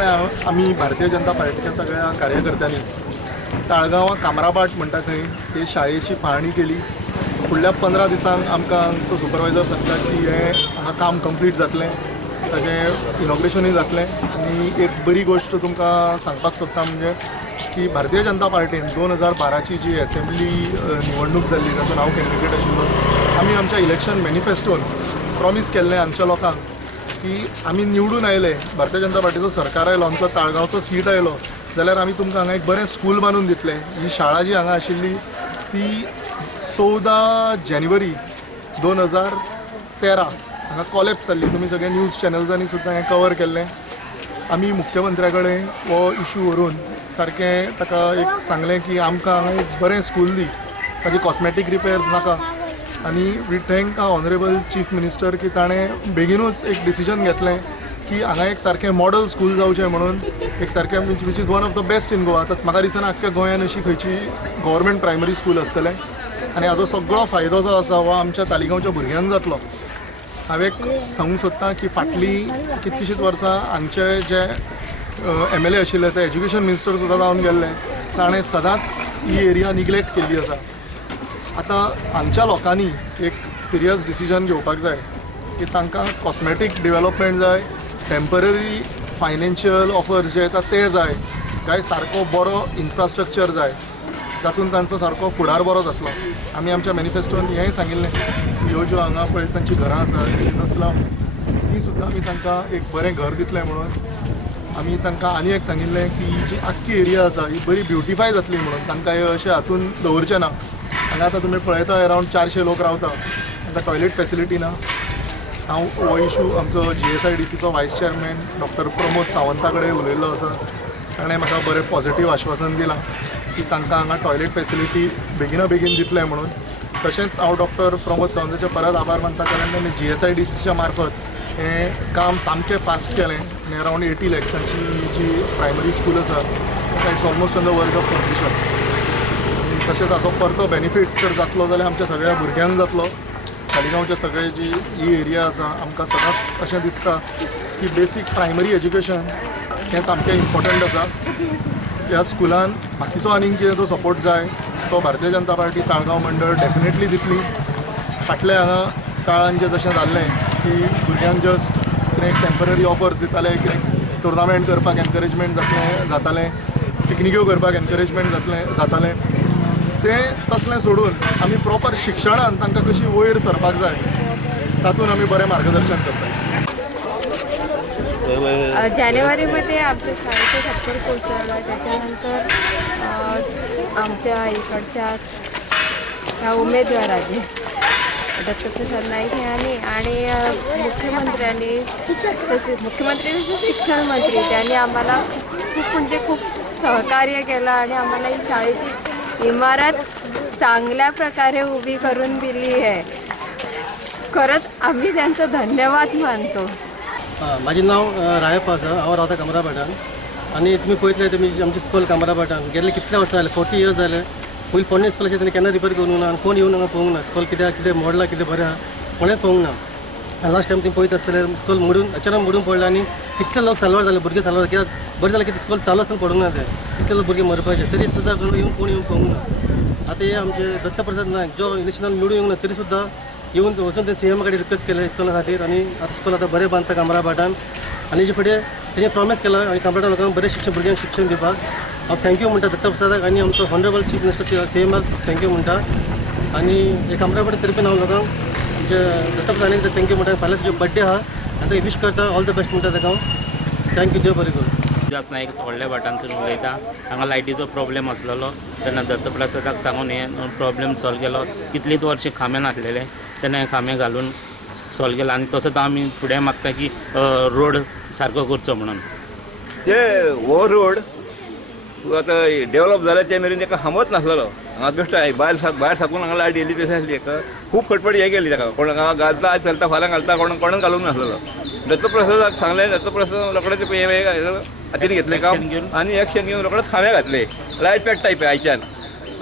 दिसता आम्ही भारतीय जनता पार्टीच्या सगळ्या कार्यकर्त्यांनी ताळगांवां कामराबाट म्हणटा थंय हे शाळेची पाहणी केली. फुडल्या 15 दिसांक आमकां आमचो सुपरवायझर सांगता की हें हांगा काम कंप्लीट जातलें, ताचें इनॉग्रेशनूय जातलें. आनी एक बरी गोश्ट तुमकां सांगपाक सोदता म्हणजे की भारतीय जनता पार्टीन 2012ची जी असेंब्ली निवडणूक जाल्ली तातूंत हांव कॅन्डिडेट आशिल्लो, आमी आमच्या इलेक्शन मॅनिफेस्टोन प्रॉमीस केल्लें हांगच्या लोकांक की आमी निवडून आयले, भारतीय जनता पार्टीचो सरकार आयलो, आमचो ताळगांवचो सीट आयलो जाल्यार आमी तुमकां हांगा एक बरें स्कूल बांदून दितले. ही शाळा जी हांगा आशिल्ली ती 14 जानेवारी 2013 हांगा कॉलेप्स जाल्ली. तुमी सगळे न्यूज चॅनल्सांनी सुद्दां हें कवर केल्लें. आमी मुख्यमंत्र्या कडेन हो इशू व्हरून सारकें ताका एक सांगलें की आमकां हांगा एक बरें स्कूल दी, ताजी कॉस्मॅटीक रिपेर्स नाका. आनी we thank honourable chief minister की ताणें बेगीनूच एक डिसिजन घेतलें की हांगा एक सारकें मॉडल स्कूल जावचें म्हणून, एक सारकें which is one of the best in Goa. म्हाका दिसना आख्ख्या गोंयांत अशी खंयची गव्हर्मेंट प्रायमरी स्कूल आसतलें. आनी हाजो सगळो फायदो जो आसा हो आमच्या तालिगांवच्या भुरग्यांक जातलो. हांव एक सांगूंक सोदतां की फाटलीं कितलींशींच वर्सां हांगचे जे MLA आशिल्ले ते एज्युकेशन मिनिस्टर सुद्दां जावन गेल्ले, ताणें सदांच ही एरिया निग्लेक्ट केल्ली आसा. आतां हांगच्या लोकांनी एक सिरियस डिसिजन घेवपाक जाय की तांकां कॉस्मॅटीक डेवलपमेंट जाय, टेम्पररी फायनान्शियल ऑफर्स जे येता ते जाय, काय सारको बरो इन्फ्रास्ट्रक्चर जाय जातून तांचो सारको फुडार बरो जातलो. आमी आमच्या मॅनिफेस्टोन हेंय सांगिल्लें ह्यो ज्यो हांगा पळय तांची घरां आसात स्लम, ती सुद्दां आमी तांकां एक बरें घर दितलें म्हणून. आमी तांकां आनी एक सांगिल्लें की ही जी आख्खी एरिया आसा ही बरी ब्युटिफाय जातली म्हणून. तांकां हे अशें हातून दवरचें ना. हांगा आतां तुमी पळयता अरावंड 400 लोक रावता, तांकां टॉयलेट फॅसिलिटी ना. हांव हो इशू आमचो GSIDCचो वायस चेअरमॅन डॉक्टर प्रमोद सावंता कडेन उलयल्लो आसा. ताणें म्हाका बरें पॉझिटीव आश्वासन दिलां की तांकां हांगा टॉयलेट फॅसिलिटी बेगिना बेगीन दितलें म्हणून. तशेंच हांव डॉक्टर प्रमोद सावंताचे परत आभार मानता, कारण ताणें GSIDCच्या मार्फत हें काम सामकें फास्ट केलें आनी अरावंड 80 लॅक्सांची जी प्रायमरी स्कूल आसा इट्स ऑलमोस्ट ऑन द वर्ज ऑफ कंप्लिशन. तशेंच हाचो परतो बेनिफीट जर जातलो जाल्यार आमच्या सगळ्या भुरग्यांक जातलो. तालिगांवचे सगळे जी ही एरिया आसा आमकां सदांच अशें दिसता की बेसीक प्रायमरी एज्युकेशन हें सामकें इम्पॉर्टंट आसा. ह्या स्कुलान बाकीचो आनीक कितें जो सपोर्ट जाय तो भारतीय जनता पार्टी ताळगांव मंडळ डेफिनेटली दितली. फाटल्या हांगा काळान जें जशें जाल्लें की भुरग्यांक जस्ट कितें टेम्पररी ऑफर्स दिताले, कितें टुर्नामेंट करपाक एनकरेजमेंट जातालें, पिकनिक्यो करपाक एनकरेजमेंट जातालें, तें तसलें सोडून आमी प्रॉपर शिक्षणान तांकां कशी वयर सरपाक जाय तातूंत आमी बरें मार्गदर्शन करतात. जानेवारीमध्ये आमच्या शाळेचं छप्पर कोसळलं. त्याच्यानंतर आमच्या इकडच्या ह्या उमेदवारांनी दत्तप्रसाद नाईक यांनी आणि मुख्यमंत्र्यांनी तसे मुख्यमंत्री शिक्षण मंत्री त्यांनी आम्हाला खूप सहकार्य केलं आणि आम्हाला ही शाळेची इमारत चांगल्या प्रकारे उभी करून दिली आहे. खरंच आम्ही त्यांचं धन्यवाद मानतो. माझे नाव रायप्पा आसा, हांव रावता कामरापाटान. आनी तुमी पळयतले तुमी आमची स्कूल कामरापाटान गेल्ले कितले वर्सां जाले, 40 इयर्स जाले. पयलीं पोरणे स्कूलाचें ताणें केन्ना रिपेर करूंक ना आनी कोण येवन हांगा पळोवंक ना. स्कूल कितें मोडलां, कितें बरें आहा कोणेंच पळोवंक ना. आनी लास्ट टायम तुमी पळयत आसतले स्कूल मोडून अचानक मोडून पडलें आनी कितले लोक साल्वार जाले, भुरगे साल्वार. कित्याक बरें जालें की स्कूल चालू आसतना पडूंक ना ते कितले लोक भुरगे मरपाचे, तरी सुद्दां कोण येवन पळोवंक ना. आतां हे आमचे दत्तप्रसाद नायक जो इलेक्शनान निवडून येवंक ना तरी सुद्दां येवन वचून ते CM कडेन रिक्वेस्ट केले स्कुला खातीर. आनी आतां स्कूल आतां बरें बांदता कामरापाटान. आनी हेजे फुडें तेणें प्रॉमीस केला आनी कामरापाटा लोकांक बरें भुरग्यांक शिक्षण दिवपाक. हांव थँक्यू म्हणटा दत्तप्रसादाक आनी आमचो ऑनरेबल चीफ मिनिस्टर CMाक थँक्यू म्हणटा. आनी हे कामरापाटा तर्फेन हांव लोकांक आमचे दत्तप्रसादाक थँक्यू म्हणटा. फाल्यां तुजो बड्डे आहा आनी विश करता ऑल द बेस्ट म्हणटा ताका हांव. थँक्यू, देव बरें करूं. उल्हास नायक व्हडल्या वाठारांतून उलयता. हांगा लायटीचो प्रॉब्लेम आसलेलो तेन्ना दत्तप्रसादाक सांगून हे प्रॉब्लेम सॉल्व केलो. कितलींच वर्षी खांबे नासलेले तेन्ना हे खांबे घालून सॉल्व केला. आनी तसोच आमी फुडें मागता की रोड सारको करचो म्हणून. ते हो रोड आतां डेवलप जाला ते मेरेन ताका हांबच नासलेलो. हांगा बेश्ट भायर साकून हांगा लायट येयली तशें आसली. ताका खूब खटपट हे केली ताका. कोणाक हांगा घालता आज चलता फाल्यां घालता कोणाक घालूंक नासलेलो. दत्तप्रसादाक सांगलें, दत्तप्रसाद रोखडेच हातीन घेतलें काम आनी एक्शन घेवन रोखडेच खांबे घातले. लायट पेट्टाय पळय आयच्यान.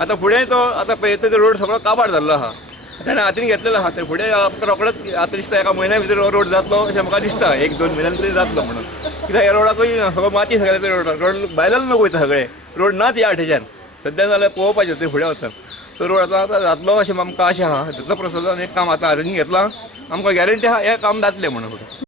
आतां फुडें तो आतां पळय तो रोड सगळो काबार जाल्लो आहा. ताणें हातीन घेतलेलो आहा ते फुडें आमकां रोखडोच आतां दिसता एका म्हयन्या भितर हो रोड जातलो अशें म्हाका दिसता 1-2 म्हयन्यान तरी जातलो म्हणून कित्याक ह्या रोडाकूय सगळो माती सगळे ते रोड भायल्यान लोक वयता सगळे रोड नाच ह्या वाटेच्यान सद्या जाल्यार पळोवपाचें ते फुडें वचून तो रोड आतां जातलो अशें आमकां आशा आहा दत्त प्रसादान एक काम आतां हातीन घेतलां आमकां गॅरंटी आहा हें काम जातलें म्हणून